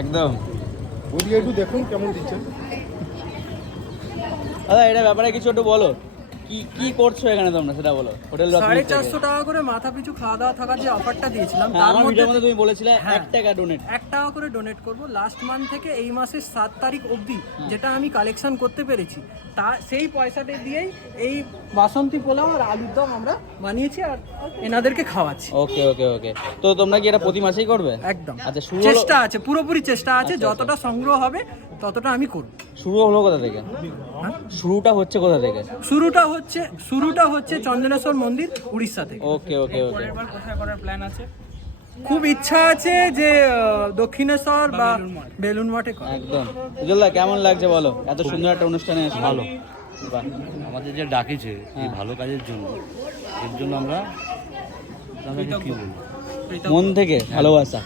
একদম। ওদিকে একটু দেখুন কেমন দিচ্ছেন। দাদা এটা ব্যাপারে কিছু একটু বলো, কি কি করছো এখানে তোমরা সেটা বলো। হোটেল 450 টাকা করে মাথা পিছু খাওয়া দাওয়া থাকার যে অফারটা দিয়েছিলাম তার মধ্যে তুমি বলেছিলে 1 টাকা ডোনেট, 1 টাকা করে ডোনেট করব লাস্ট মান্থ থেকে এই মাসের 7 তারিখ অবধি, যেটা আমি কালেকশন করতে পেরেছি তা সেই পয়সাটা দিয়েই এই বাসন্তী পোলাও আর আলুর দম আমরা বানিয়েছি আর এনাদেরকে খাওয়াচ্ছি। ওকে ওকে ওকে। তো তোমরা কি এটা প্রতি মাসেই করবে? একদম। আচ্ছা, চেষ্টা আছে, পুরোপুরি চেষ্টা আছে, যতটা সংগ্রহ হবে ততটা আমি করব। শুরু হলো কোথা থেকে? শুরুটা হচ্ছে কোথা থেকে? শুরুটা হচ্ছে চন্দনেশ্বর মন্দির, উড়িষ্যা থেকে। ওকে ওকে ওকে। কোথায় করার প্ল্যান আছে? খুব ইচ্ছা আছে যে দক্ষিণেশ্বর বা বেলুন মঠে করা। একদম। উজ্জ্বলদা কেমন লাগছে বলো, এত সুন্দর একটা অনুষ্ঠানে এসে? ভালো। বাহ, আমাদের যে ডাকেছে এই ভালো কাজের জন্য, এর জন্য আমরা কি বলবো, মন থেকে ভালোবাসা।